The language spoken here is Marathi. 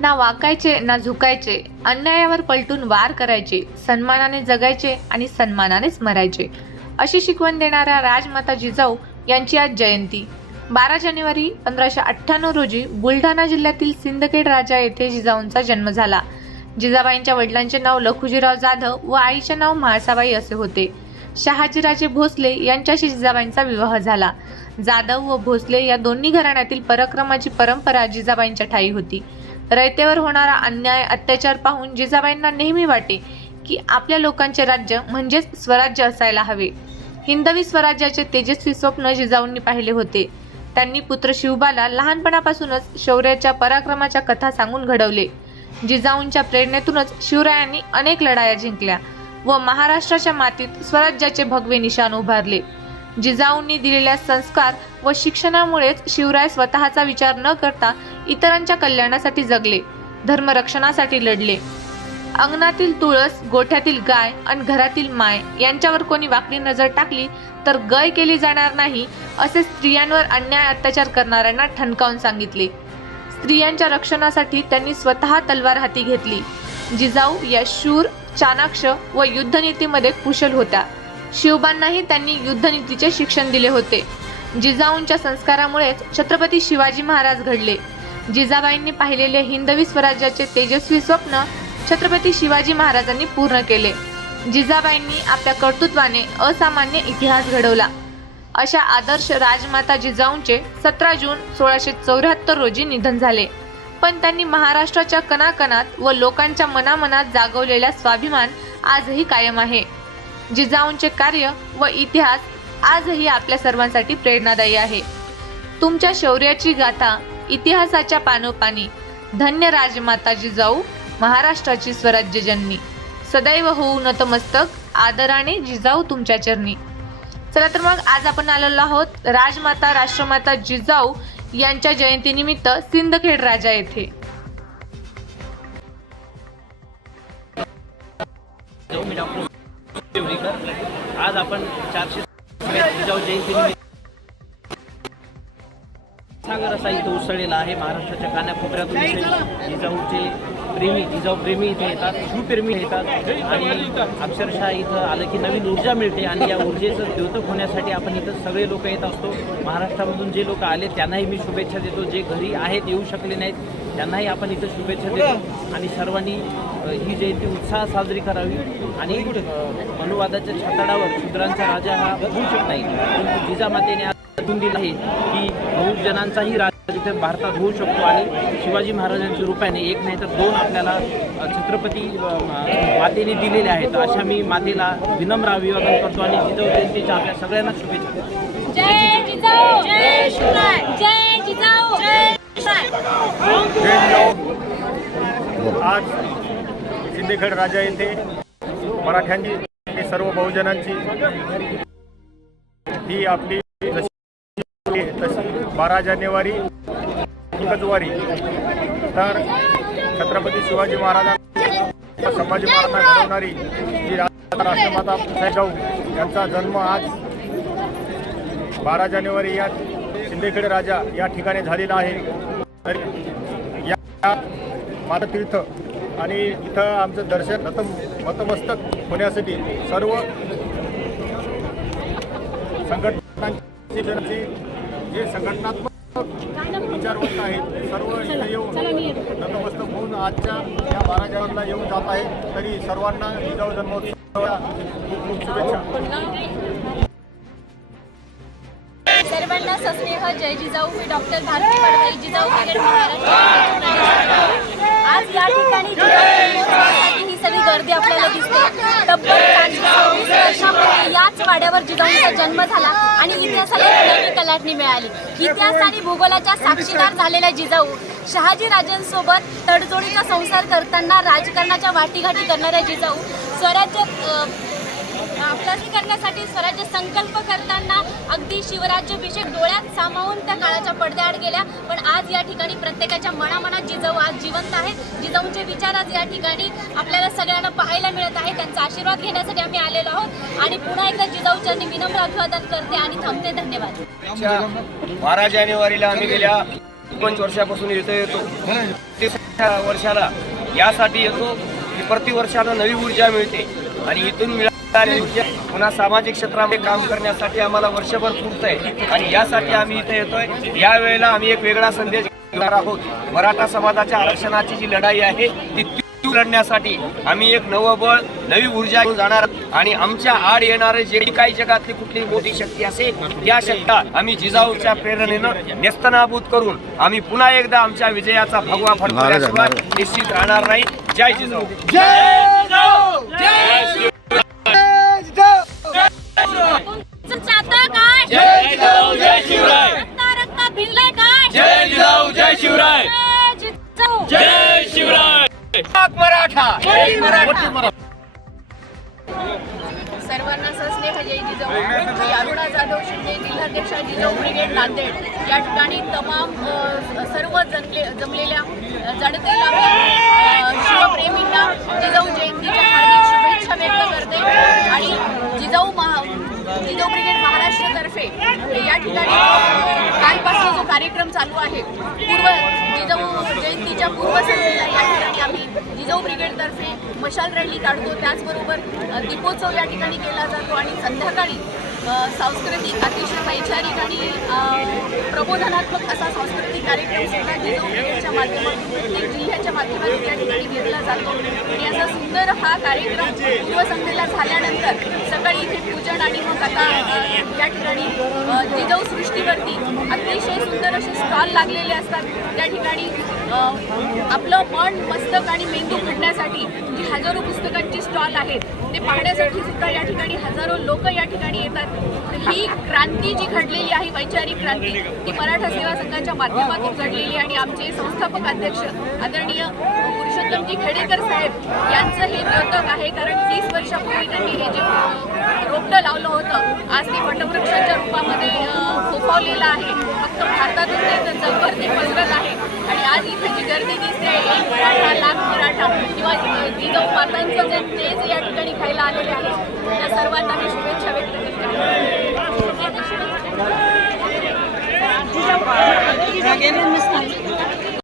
ना वाकायचे ना झुकायचे. अन्यायावर पलटून वार करायचे सन्मानाने जगायचे आणि सन्मानानेच मरायचे. अशी शिकवण देणाऱ्या राजमाता जिजाऊ यांची आज जयंती. बारा जानेवारी पंधराशे अठ्ठ्याण्णव रोजी बुलढाणा जिल्ह्यातील सिंदखेड राजा येथे जिजाऊंचा जन्म झाला. जिजाबाईंच्या वडिलांचे नाव लखुजीराव जाधव व आईचे नाव म्हाळसाबाई असे होते. शहाजीराजे भोसले यांच्याशी जिजाबाईंचा विवाह झाला. जाधव व भोसले या दोन्ही घराण्यातील पराक्रमाची परंपरा जिजाबाईंच्या ठाई होती. रयतेवर होणारा अन्याय अत्याचार पाहून जिजाबाईंना नेहमी वाटे की आपल्या लोकांचे राज्य म्हणजेच स्वराज्य असायला हवे. हिंदवी स्वराज्याचे तेजस्वी स्वप्न जिजाऊंनी पाहिले होते. त्यांनी पुत्र शिवबाला लहानपणापासूनच शौर्याच्या पराक्रमाच्या कथा सांगून घडवले. जिजाऊंच्या प्रेरणेतूनच शिवरायांनी अनेक लढाया जिंकल्या व महाराष्ट्राच्या मातीत स्वराज्याचे भगवे निशाण उभारले. जिजाऊंनी दिलेल्या संस्कार व शिक्षणामुळेच शिवराय स्वतःचा विचार न करता इतरांच्या कल्याणासाठी जगले धर्मरक्षणासाठी लढले. अंगणातील तुळस गोठ्यातील गाय आणि घरातील माय यांच्यावर कोणी वाकडी नजर टाकली तर गय केली जाणार नाही असे स्त्रियांवर अन्याय अत्याचार करणाऱ्यांना ठणकावून सांगितले. स्त्रियांच्या रक्षणासाठी त्यांनी स्वतः तलवार हाती घेतली. जिजाऊ या शूर चाणाक्ष व युद्धनीतीमध्ये कुशल होत्या. शिवबांनाही त्यांनी युद्धनीतीचे शिक्षण दिले होते. जिजाऊंच्या संस्कारामुळेच छत्रपती शिवाजी महाराज घडले. जिजाबाईंनी पाहिलेले हिंदवी स्वराज्याचे तेजस्वी स्वप्न छत्रपती शिवाजी महाराजांनी पूर्ण केले. जिजाबाईंनी आपल्या कर्तृत्वाने असामान्य इतिहास घडवला. अशा आदर्श राजमाता जिजाऊंचे सतरा जून सोळाशे चौऱ्याहत्तर रोजी निधन झाले. पण त्यांनी महाराष्ट्राच्या कणाकणात व लोकांच्या मनामनात जागवलेला स्वाभिमान आजही कायम आहे. जिजाऊंचे कार्य व इतिहास आजही आपल्या सर्वांसाठी प्रेरणादायी आहे. तुमच्या शौर्याची गाथा इतिहासाच्या पानोपानी धन्य राजमाता जिजाऊ महाराष्ट्राची स्वराज्य जननी सदैव होऊ नतमस्तक. आदराने जिजाऊ तुमच्या चरणी. चला तर मग आज आपण आलेलो आहोत राजमाता राष्ट्रमाता जिजाऊ यांच्या जयंतीनिमित्त सिंदखेड राजा येथे. आज आपण चारशे जयंती सागर असा इथं उसळलेला आहे. महाराष्ट्राच्या कानाकोपऱ्यातून जिजाऊचे प्रेमी जिजाऊ प्रेमी इथे येतात. शिवप्रेमी येतात. आणि अक्षरशः इथं आलं की नवीन ऊर्जा मिळते आणि या ऊर्जेचं द्योतक होण्यासाठी आपण इथं सगळे लोक येत असतो. महाराष्ट्रामधून जे लोक आले त्यांनाही मी शुभेच्छा देतो. जे घरी आहेत येऊ शकले नाहीत त्यांनाही आपण इथं शुभेच्छा देतो. आणि सर्वांनी ही जयंती उत्साहात साजरी करावी. आणि अनुवादाच्या मनुवादाच्या छाताडावर शूद्रांचा राजा हा होऊ शकत नाही. परंतु जिजामातेने आज दिलं आहे की बहुजनांचाही राजा तिथे भारतात होऊ शकतो आणि शिवाजी महाराजांच्या रूपाने एक नाही तर दोन आपल्याला छत्रपती मातेने दिलेले आहेत. अशा मी मातेला विनम्र अभिवादन करतो आणि जिजाऊ जयंतीच्या आपल्या सगळ्यांना शुभेच्छा आज सिंदखेड राजा येथे मराठ्यांची सर्व बहुजनांची ही आपली जशी तशी बारा जानेवारी एकजवारी तर छत्रपती शिवाजी महाराजांना संभाजी महाराजांना घडवणारी जी राष्ट्रमाता जिजाऊ यांचा जन्म आज बारा जानेवारी या सिंदखेड राजा या ठिकाणी झालेला आहे. या या माततीर्थ आणि इथं आमचं दर्शन नतम मतमस्तक होण्यासाठी सर्व संघटनांची जे संघटनात्मक विचारवंत आहेत सर्व इथं येऊन नतमस्तक होऊन आजच्या या बारा येऊन जात आहे तरी सर्वांना जिजाऊ जन्मोत्सवाला खूप खूप शुभेच्छा. सर्वांना सस्नेह. जय जिजाऊ. मी डॉक्टर भारती पडवई जिजाऊ ब्रिगेड महाराष्ट्र आज या ठिकाणी ही सगळी गर्दी आपल्याला दिसते. तब्बल याच वाड्यावर जिजाऊंचा जन्म झाला आणि इतिहासाला नवी कलाटणी मिळाली. इतिहास आणि भूगोलाच्या साक्षीदार झालेल्या जिजाऊ शहाजीराजांसोबत तडजोडीचा संसार करताना राजकारणाच्या वाटीघाटी करणाऱ्या जिजाऊ स्वराज्य अ, करण्यासाठी स्वराज्य संकल्प करताना अगदी शिवराज्याभिषेक डोळ्यात सामावून त्या काळाच्या पडद्याआड गेल्या. पण आज या ठिकाणी प्रत्येकाच्या मनामनात जिजाऊ आज जिवंत आहेत. जिजाऊंचे विचार आज या ठिकाणी आपल्याला सगळ्यांना पाहायला मिळत आहे त्यांचा आशीर्वाद घेण्यासाठी आम्ही आलेलो आहोत. आणि पुन्हा एकदा जिजाऊच्या विनम्र अभिवादन करते आणि थांबते धन्यवाद. बारा जानेवारीला आम्ही गेल्या पंच वर्षापासून इथं येतो. वर्षाला यासाठी येतो की प्रतिवर्षाला नवी ऊर्जा मिळते. आणि इथून मिळा पुन्हा सामाजिक क्षेत्रामध्ये काम करण्यासाठी आम्हाला वर्षभर पुरत आहे आणि यासाठी आम्ही इथे येतोय. यावेळेला आम्ही एक वेगळा संदेश घेणार आहोत. मराठा समाजाच्या आरक्षणाची जी लढाई आहे ती लढण्यासाठी आम्ही एक नवं बळ नवी ऊर्जा घेऊन जाणार आणि आमच्या आड येणारे जे काही जगातली कुठली मोठी शक्ती असेल त्या शक्त्या आम्ही जिजाऊच्या प्रेरणेनं नेस्तनाबूत करून आम्ही पुन्हा एकदा आमच्या विजयाचा भगवा फडकवल्याशिवाय निश्चित राहणार नाही. जय जिजाऊ. चाहता मराठा. सर्वांना सस्नेह जय जिजाऊ. अरुणा जाधव शिंदे जिल्हाध्यक्ष जिजाऊ ब्रिगेड नांदेड. या ठिकाणी तमाम सर्व जमले जमलेल्या अ, शिवप्रेमींना जिजाऊ जयंतीच्या हार्दिक शुभेच्छा व्यक्त करते. आणि जिजाऊ महा जिजाऊ ब्रिगेड महाराष्ट्रतर्फे या ठिकाणी कार्यक्रम चालू आहे. पूर्व जिजाऊ जयंतीच्या पूर्वसंध्येला या ठिकाणी आम्ही जिजाऊ ब्रिगेडतर्फे मशाल रॅली काढतो. त्याचबरोबर दीपोत्सव या ठिकाणी केला जातो आणि संध्याकाळी सांस्कृतिक अतिशय वैचारिक आणि प्रबोधनात्मक असा सांस्कृतिक कार्यक्रम सुद्धा जिजाऊ ब्रिगेडच्या माध्यमातून प्रत्येक जिल्ह्याच्या माध्यमातून या ठिकाणी घेतला जातो. आणि असा तर हा कार्यक्रम पूर्वसंध्येला झाल्यानंतर सकाळी इथे पूजन आणि मग आता या ठिकाणी जिजाऊ सृष्टीवरती अतिशय सुंदर असे स्टॉल लागलेले असतात. त्या ठिकाणी आपलं मन मस्तक आणि मेंदू घडण्यासाठी जी हजारो पुस्तकांची स्टॉल आहेत ते पाहण्यासाठी सुद्धा या ठिकाणी हजारो लोक या ठिकाणी येतात. ही क्रांती जी घडलेली आहे वैचारिक क्रांती ती मराठा सेवा संघाच्या माध्यमातून घडलेली आणि आमचे संस्थापक अध्यक्ष आदरणीय गौतम खेडेकर साहेब यांचं हे द्योतक आहे कारण तीस वर्षापूर्वी त्यांनी हे जे रोपटं लावलं होतं आज ते वटवृक्षाच्या रूपामध्ये फोफावलेलं आहे फक्त भारतातच नाही तर जगभर ते पसरत आहे आणि आज इथे जी गर्दी दिसते एक मराठा लाख मराठा किंवा जिजाऊ मातांचं जे तेज या ठिकाणी खायला आलेले आहे त्या सर्वांना मी शुभेच्छा व्यक्त केल्या